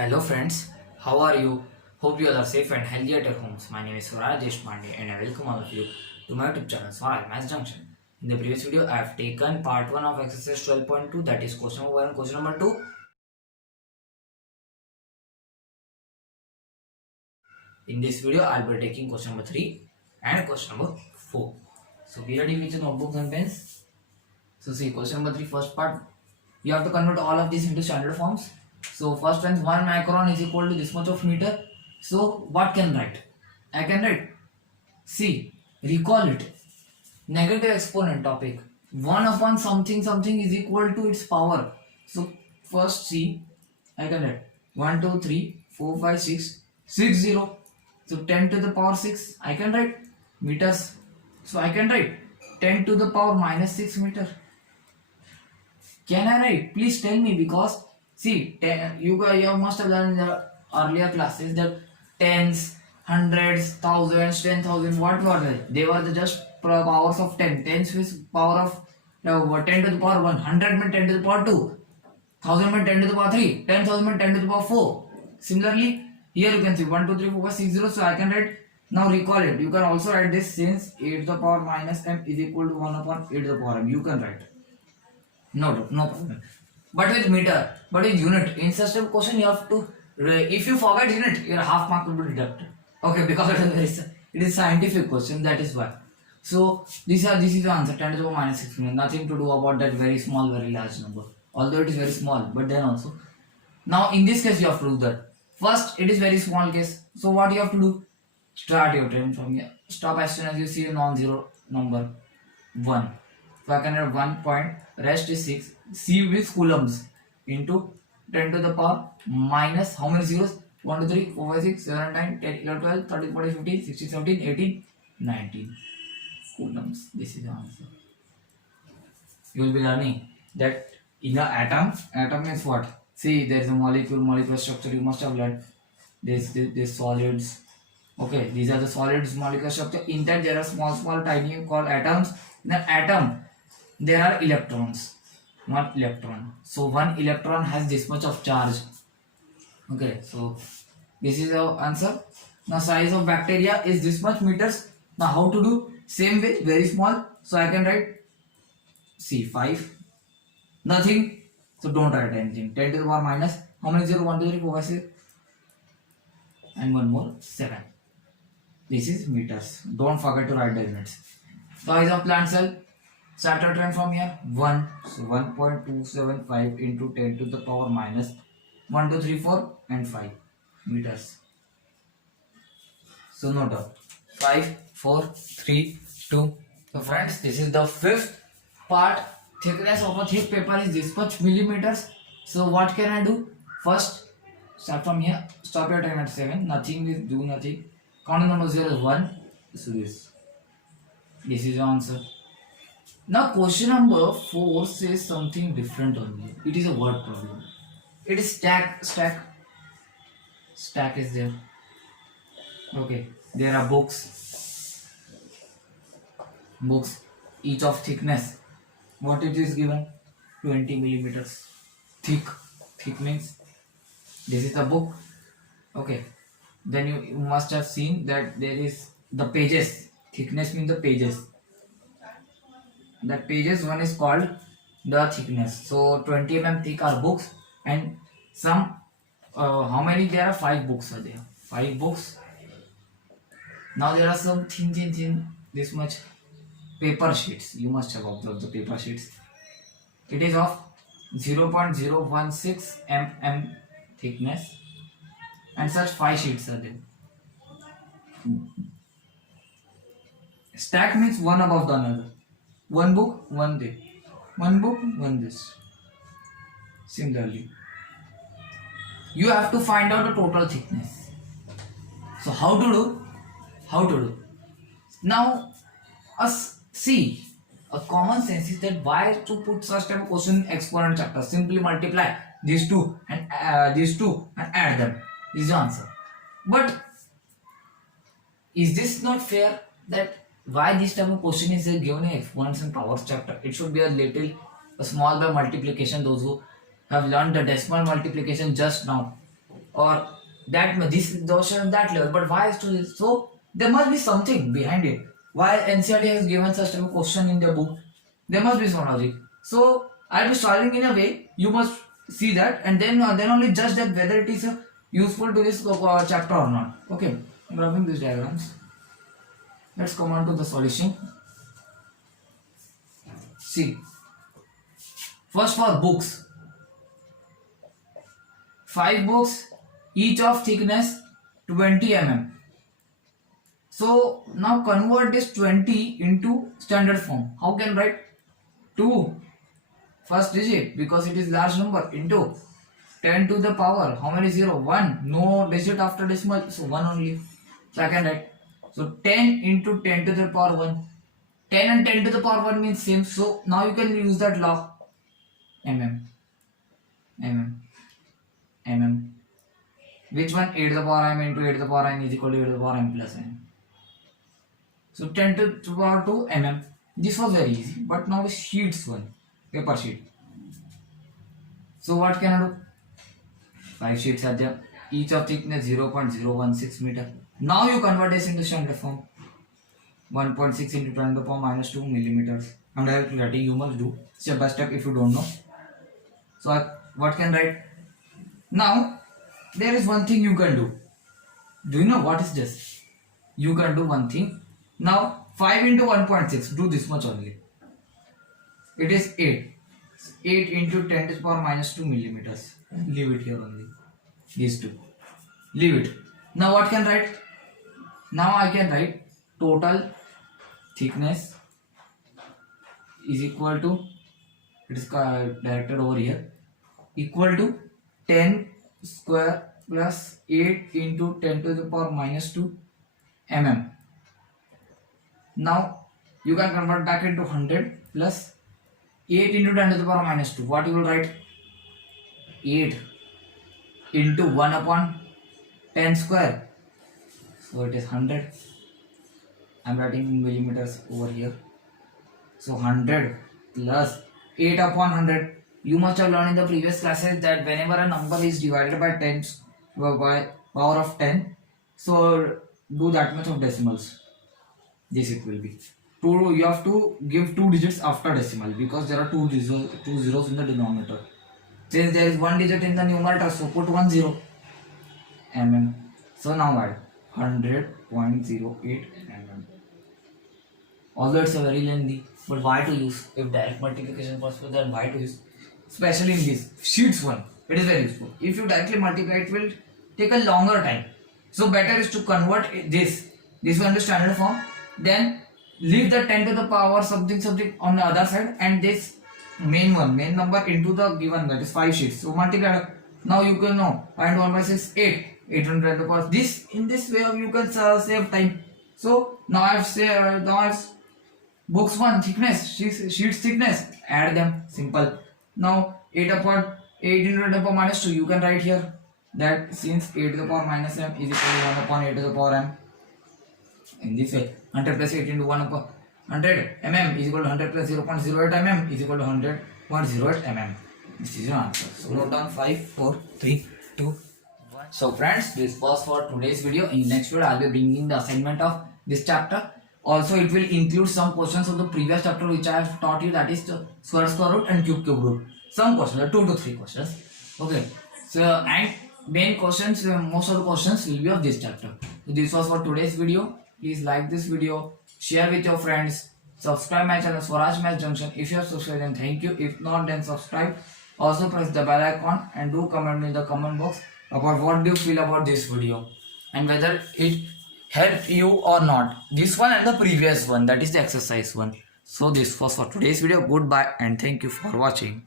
Hello friends, how are you? Hope you all are safe and healthy at your homes. My name is Swaraj Deshpande and I welcome all of you to my YouTube channel Swaraj Maths Junction. In the previous video, I have taken part 1 of exercise 12.2, that is question number 1 and question number 2. In this video, I will be taking question number 3 and question number 4. So be ready with your notebooks and pens. So see, question number 3, first part, you have to convert all of these into standard forms. So first one, 1 micron is equal to this much of meter. So what can write? I can write, see, recall it. Negative exponent topic. 1 upon something something is equal to its power. So first see, I can write 1, 2, 3, 4, 5, 6, 6, 0. So 10 to the power 6, I can write meters. So I can write 10 to the power minus 6 meter. Can I write? Please tell me, because see, you must have learned in the earlier classes that tens, hundreds, thousands, 10,000, what were they? They were just powers of 10. Tens with power of 10 to the power 1, 100 meant 10 to the power 2, 1000 meant 10 to the power 3, 10,000 meant 10 to the power 4. Similarly, here you can see 1, 2, 3, 4, 5, 6, 0. So I can write, now recall it. You can also write this, since 8 to the power minus m is equal to 1 upon 8 to the power m. You can write. No problem. But with meter, but with unit, in such a question you have to, if you forget unit, your half mark will be deducted. Okay, because it is scientific question, that is why. So this is the answer, 10 to the power minus 6 million. Nothing to do about that very small, very large number. Although it is very small, but then also. Now in this case you have to do that. First, it is very small case. So what you have to do? Start your train from here. Stop as soon as you see a non-zero number 1. So I can have 1 point, rest is 6. C with coulombs into 10 to the power minus how many zeros? 1, 2, 3, 4, 5, 6, 7, 9, 10, 11, 12, 13, 14, 15, 16, 17, 18, 19 coulombs. This is the answer. You will be learning that in the atom means what? See, there is a molecular structure. You must have learned this solids. Okay, these are the solids molecular structure. In that there are small tiny called atoms. In an atom there are electrons. 1 electron. So 1 electron has this much of charge. Okay, so this is the answer. Now size of bacteria is this much meters. Now how to do? Same way, very small. So I can write C 5. Nothing. So don't write anything. 10 to the power minus how many 0? 1, 2, 3, 4, 5, 6. And one more 7. This is meters. Don't forget to write the units. Size of plant cell. Start your trend from here. 1. So 1.275 into 10 to the power minus 1, 2, 3, 4 and 5 meters. So note down. 5, 4, 3, 2. So friends, this is the 5th part. Thickness of a thick paper is this much millimeters. So what can I do? First, start from here. Stop your time at 7. Nothing is do nothing. Count number 0 is 1. So this is your answer. Now question number 4 says something different only. It is a word problem. It is stack is there. Okay, there are books, each of thickness. What it is given? 20 millimeters. Thick means this is the book. Okay, then you must have seen that there is the pages. Thickness means the pages. That pages one is called the thickness. So 20 mm thick are books, and some how many there are? 5 books are there. 5 books. Now there are some thin this much paper sheets. You must have observed the paper sheets. It is of 0.016 mm thickness, and such 5 sheets are there. Stack means one above the another. One book, one day. One book, one this. Similarly, you have to find out the total thickness. So how to do? Now, see, a common sense is that why to put such type of question in exponent chapter? Simply multiply these two and add them. This is the answer. But is this not fair? That why this type of question is given in exponents and powers chapter? It should be a small by multiplication. Those who have learned the decimal multiplication just now, or that this question is that level, but why is to this? So there must be something behind it. Why NCERT has given such type of question in their book? There must be some logic. So I'll be solving in a way you must see that, and then only judge that whether it is useful to this chapter or not. Okay, I'm grabbing these diagrams. Let's come on to the solution. See, first for books, 5 books, each of thickness 20 mm. So now convert this 20 into standard form. How can write? 2 first digit, because it is large number, into 10 to the power, how many 0? 1. No digit after decimal, so 1 only. So I can write. So 10 into 10 to the power 1. 10 and 10 to the power 1 means same. So now you can use that law. Mm. Which one? 8 to the power m into 8 to the power n is equal to 8 to the power m plus n. So 10 to the power 2 mm. This was very easy, but now the sheets one, paper sheet. So what can I do? 5 sheets are there, each of thickness 0.016 meter. Now you convert this into standard form. 1.6 into 10 to the power minus 2 millimeters. I'm directly writing. You must do step by step if you don't know. So what can I write? Now there is one thing you can do. Do you know what is this? You can do one thing. Now 5 into 1.6, do this much only. It is 8. 8 into 10 to the power minus 2 millimeters. Leave it here only. These two. Leave it. Now what can I write? Now I can write total thickness is equal to, it is directed over here, equal to 10 square plus 8 into 10 to the power minus 2 mm. Now you can convert back into 100 plus 8 into 10 to the power minus 2. What you will write? 8 into 1 upon 10 square. So it is 100. I am writing in millimeters over here. So 100 plus 8 upon 100. You must have learned in the previous classes that whenever a number is divided by 10 by power of 10, so do that much of decimals. This it will be. You have to give 2 digits after decimal, because there are 2 zeros in the denominator. Since there is 1 digit in the numerator, so put 1 0. Mm. So now add 100.08 mm. Although it's a very lengthy, but why to use? If direct multiplication is possible, then why to use? Especially in this sheets one, it is very useful. If you directly multiply, it will take a longer time. So better is to convert this one to standard form. Then leave the 10 to the power something on the other side, and this main number into the given, that is 5 sheets. So multiply. Now you can know 1 by 6, 8. 800 to the power. This, in this way you can save time. So now I've books 1 thickness, sheets thickness, add them, simple. Now 8 into 10 to the power minus 2, you can write here that since 8 to the power minus m is equal to 1 upon 8 to the power m. In this way, 100 plus 8 into 1 upon 100 mm is equal to 100 plus 0.08 mm is equal to 100.08 mm. This is your answer. So note down 5, 4, 3, 2, 1. So friends, this was for today's video. In next video, I'll be bringing the assignment of this chapter. Also, it will include some questions of the previous chapter which I have taught you, that is the square root and cube root. Some questions, 2 to 3 questions. Okay. So and main questions, most of the questions will be of this chapter. So this was for today's video. Please like this video, share with your friends, subscribe my channel Swaraj Maths Junction. If you have subscribed, then thank you. If not, then subscribe. Also press the bell icon and do comment in the comment box about what do you feel about this video and whether it helped you or not. This one and the previous one, that is the exercise one. So this was for today's video. Goodbye and thank you for watching.